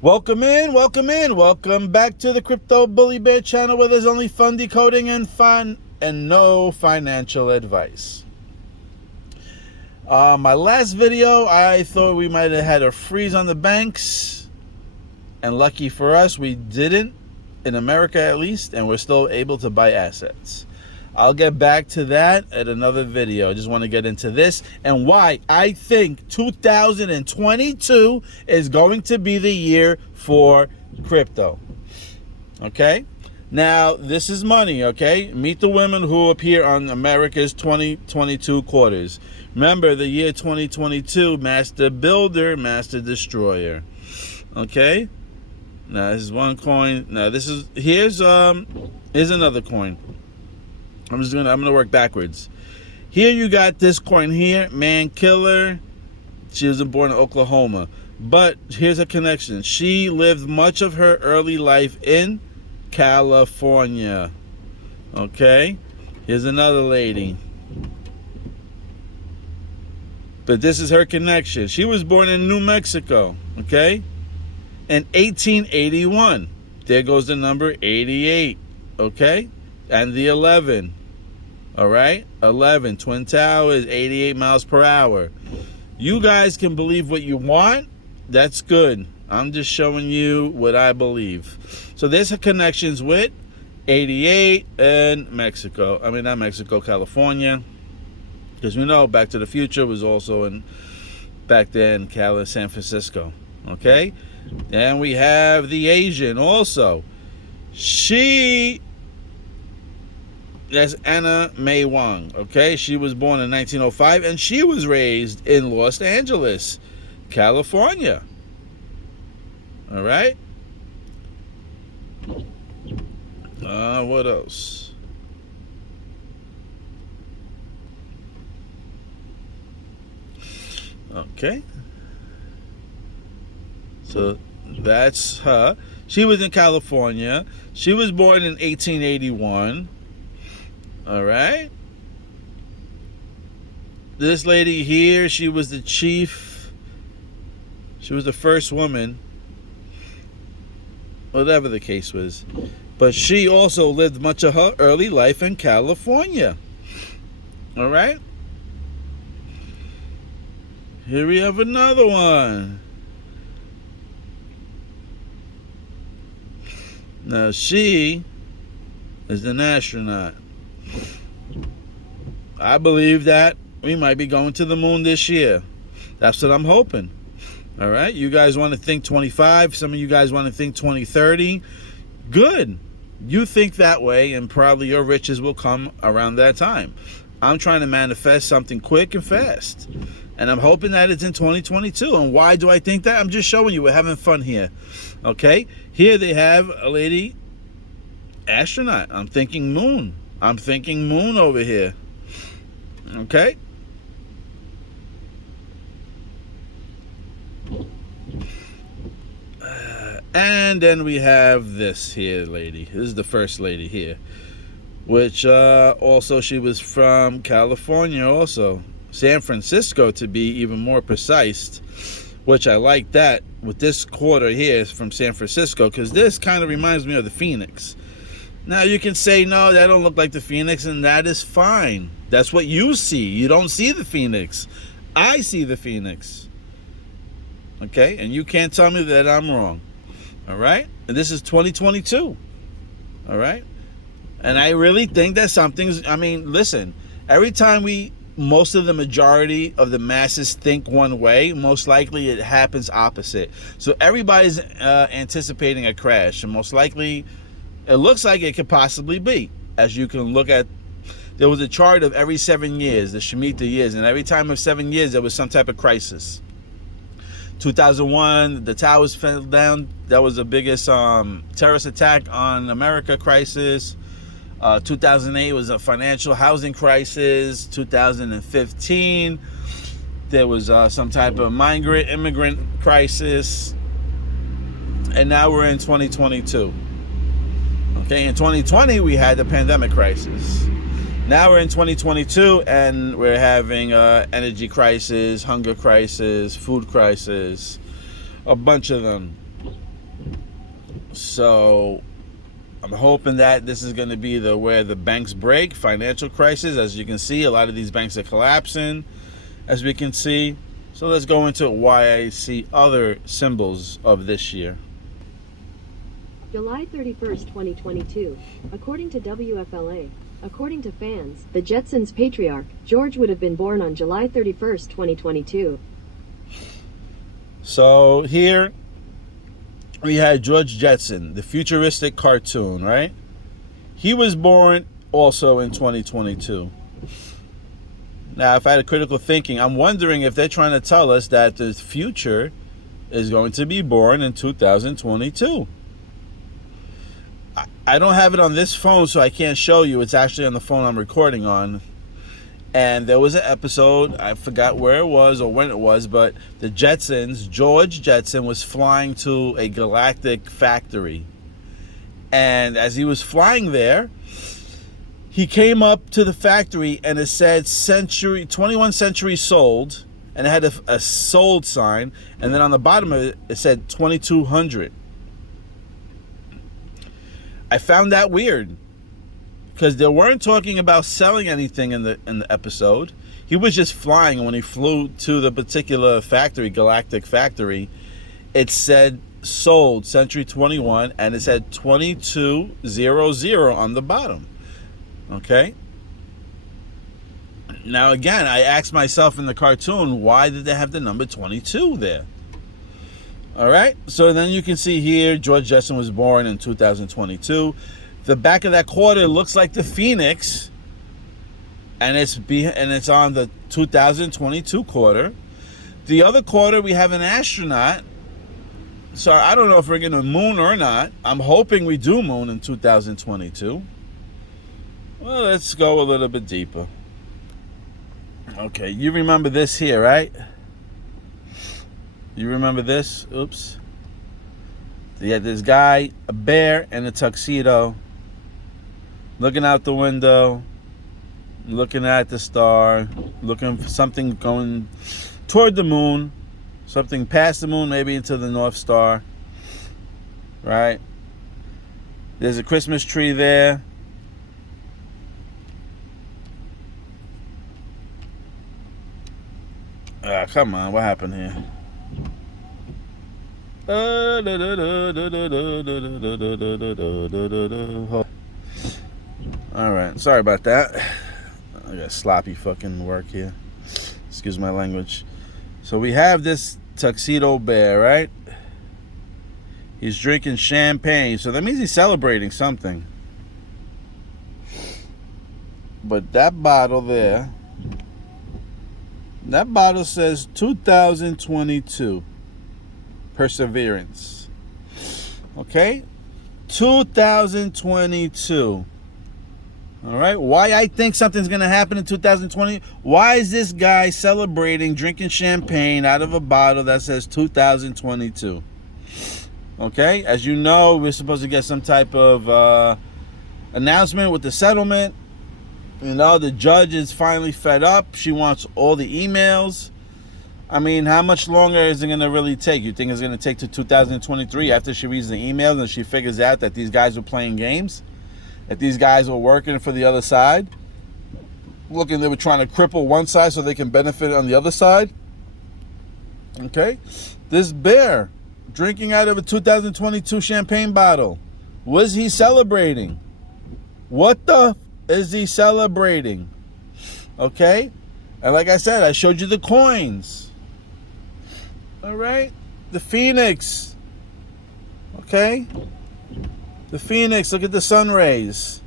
Welcome back to the Crypto Bully Bear channel, where there's only fun decoding and fun and no financial advice. My last video, I thought we might have had a freeze on the banks, and lucky for us, we didn't, in America at least, and we're still able to buy assets. I'll get back to that at another video. I just want to get into this and why I think 2022 is going to be the year for crypto. Okay? Now, this is money, okay? Meet the women who appear on America's 2022 quarters. Remember, the year 2022, Master Builder, Master Destroyer. Okay? Now, this is one coin. Now, here's another coin. I'm gonna work backwards. Here you got this coin here, Man Killer. She was born in Oklahoma, but here's a connection. She lived much of her early life in California. Okay, here's another lady, but this is her connection. She was born in New Mexico. Okay, in 1881. There goes the number 88. Okay, and the 11. All right, 11, Twin Towers, 88 miles per hour. You guys can believe what you want. That's good. I'm just showing you what I believe. So there's connections with 88 and Mexico. I mean, not Mexico, California. Because we know Back to the Future was also back then, San Francisco. Okay? And we have the Asian also. That's Anna May Wong, okay? She was born in 1905, and she was raised in Los Angeles, California. All right? What else? Okay. So that's her. She was in California. She was born in 1881. All right. This lady here, she was the chief. She was the first woman, whatever the case was. But she also lived much of her early life in California. All right. Here we have another one. Now she is an astronaut. I believe that we might be going to the moon this year. That's what I'm hoping. All right. You guys want to think 25. Some of you guys want to think 2030. Good. You think that way, and probably your riches will come around that time. I'm trying to manifest something quick and fast. And I'm hoping that it's in 2022. And why do I think that? I'm just showing you. We're having fun here. Okay. Here they have a lady astronaut. I'm thinking moon. I'm thinking moon over here. Okay. And then we have this here lady. This is the first lady here. Which also she was from California also. San Francisco, to be even more precise. Which I like that with this quarter here is from San Francisco. Because this kind of reminds me of the Phoenix. Now, you can say, no, that don't look like the Phoenix, and that is fine. That's what you see. You don't see the Phoenix. I see the Phoenix. Okay? And you can't tell me that I'm wrong. All right? And this is 2022. All right? And I really think that listen, every time most of the majority of the masses think one way, most likely it happens opposite. So everybody's anticipating a crash, and most likely it looks like it could possibly be. As you can look at, there was a chart of every 7 years, the Shemitah years, and every time of 7 years there was some type of crisis. 2001, the towers fell down. That was the biggest terrorist attack on America crisis. 2008 was a financial housing crisis. 2015, there was some type of immigrant crisis. And now we're in 2022. Okay, in 2020, we had the pandemic crisis. Now we're in 2022, and we're having energy crisis, hunger crisis, food crisis, a bunch of them. So I'm hoping that this is going to be where the banks break, financial crisis. As you can see, a lot of these banks are collapsing, as we can see. So let's go into why I see other symbols of this year. July 31st, 2022. According to WFLA, according to fans, the Jetsons' patriarch, George, would have been born on July 31st, 2022. So here we had George Jetson, the futuristic cartoon, right? He was born also in 2022. Now, if I had a critical thinking, I'm wondering if they're trying to tell us that the future is going to be born in 2022. I don't have it on this phone, so I can't show you. It's actually on the phone I'm recording on. And there was an episode, I forgot where it was or when it was, but the Jetsons, George Jetson, was flying to a galactic factory. And as he was flying there, he came up to the factory and it said 21st century sold, and it had a sold sign, and then on the bottom of it, it said 2200. I found that weird, because they weren't talking about selling anything in the episode. He was just flying, and when he flew to the particular factory, galactic factory, it said sold century 21, and it said 2200 on the bottom. Okay? Now again, I asked myself in the cartoon, why did they have the number 22 there? All right, so then you can see here, George Jetson was born in 2022. The back of that quarter looks like the Phoenix, and it's on the 2022 quarter. The other quarter, we have an astronaut. So I don't know if we're going to moon or not. I'm hoping we do moon in 2022. Well, let's go a little bit deeper. Okay, you remember this here, right? You remember this? Oops. You had this guy, a bear, and a tuxedo, looking out the window, looking at the star, looking for something going toward the moon, something past the moon, maybe into the North Star, right? There's a Christmas tree there. Come on, what happened here? Alright, sorry about that. I got sloppy fucking work here. Excuse my language. So we have this tuxedo bear, right? He's drinking champagne, so that means he's celebrating something. But that bottle there, that bottle says 2022. Perseverance. Okay? 2022. All right? Why I think something's going to happen in 2020? Why is this guy celebrating drinking champagne out of a bottle that says 2022? Okay? As you know, we're supposed to get some type of announcement with the settlement. You know, the judge is finally fed up. She wants all the emails. I mean, how much longer is it going to really take? You think it's going to take to 2023 after she reads the emails and she figures out that these guys were playing games? That these guys were working for the other side? They were trying to cripple one side so they can benefit on the other side? Okay? This bear drinking out of a 2022 champagne bottle. Was he celebrating? What the is he celebrating? Okay? And like I said, I showed you the coins. All right? The Phoenix. Okay? The Phoenix, look at the sun rays.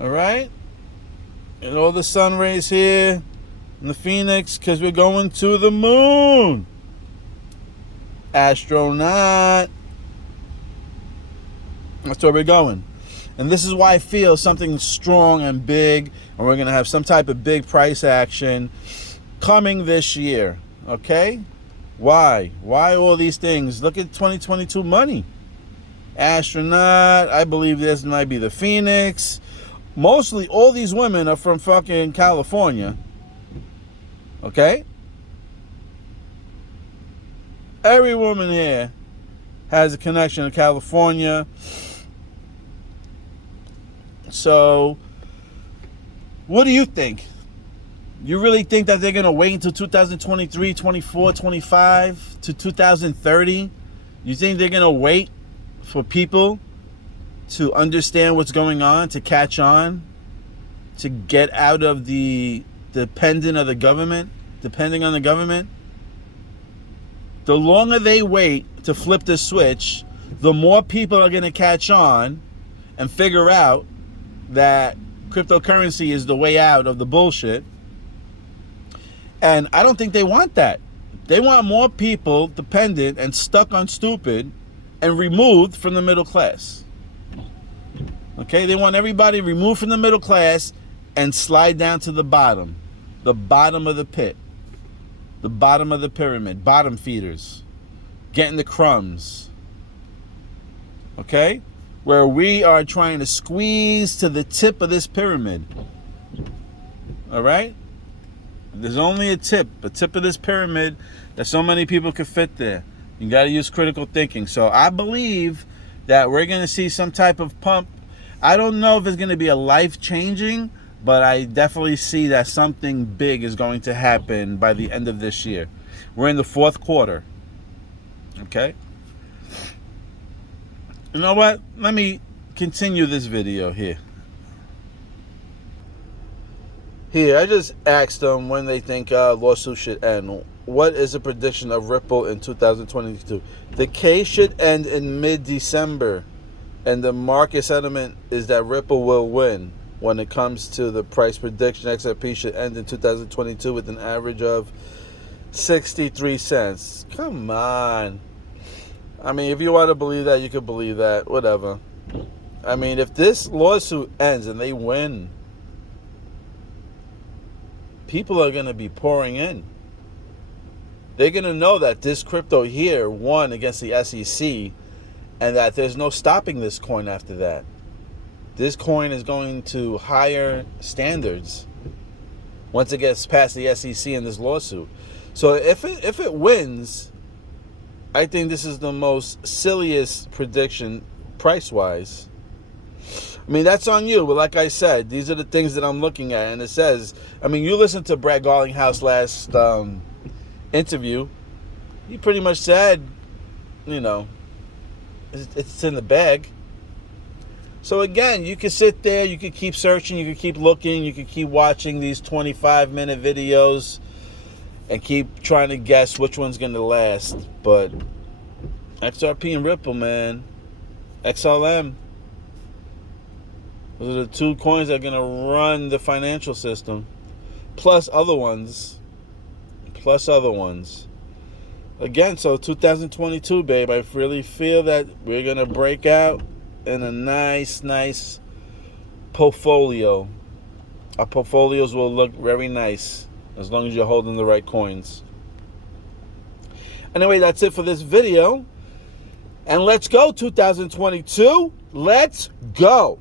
All right? And all the sun rays here. And the Phoenix, because we're going to the moon. Astronaut. That's where we're going. And this is why I feel something strong and big, and we're going to have some type of big price action coming this year. Okay? Why? Why all these things? Look at 2022 money. Astronaut. I believe this might be the Phoenix. Mostly all these women are from fucking California. Okay? Every woman here has a connection to California. So, what do you think? You really think that they're going to wait until 2023, 24, 25 to 2030? You think they're going to wait for people to understand what's going on, to catch on, to get out of the depending on the government? The longer they wait to flip the switch, the more people are going to catch on and figure out that cryptocurrency is the way out of the bullshit. And I don't think they want that. They want more people dependent and stuck on stupid and removed from the middle class. Okay? They want everybody removed from the middle class and slide down to the bottom of the pit, the bottom of the pyramid, bottom feeders, getting the crumbs. Okay? Where we are trying to squeeze to the tip of this pyramid. All right? There's only a tip of this pyramid that so many people could fit there. You got to use critical thinking. So I believe that we're going to see some type of pump. I don't know if it's going to be a life-changing, but I definitely see that something big is going to happen by the end of this year. We're in the fourth quarter. Okay? You know what? Let me continue this video here. I just asked them when they think lawsuit should end. What is the prediction of Ripple in 2022? The case should end in mid-December, and the market sentiment is that Ripple will win. When it comes to the price prediction, XRP should end in 2022 with an average of 63 cents. Come on. I mean, if you want to believe that, you can believe that. Whatever. I mean, if this lawsuit ends and they win, people are going to be pouring in. They're going to know that this crypto here won against the SEC and that there's no stopping this coin after that. This coin is going to higher standards once it gets past the SEC in this lawsuit. So if it wins, I think this is the most silliest prediction price-wise. I mean, that's on you. But like I said, these are the things that I'm looking at. And it says, I mean, you listened to Brad Garlinghouse last interview. He pretty much said, you know, it's in the bag. So again, you can sit there, you can keep searching, you can keep looking, you can keep watching these 25-minute videos and keep trying to guess which one's going to last. But XRP and Ripple, man, XLM, those are the two coins that are going to run the financial system, plus other ones. Again, so 2022, babe, I really feel that we're going to break out in a nice portfolio. Our portfolios will look very nice as long as you're holding the right coins. Anyway, that's it for this video. And let's go, 2022. Let's go.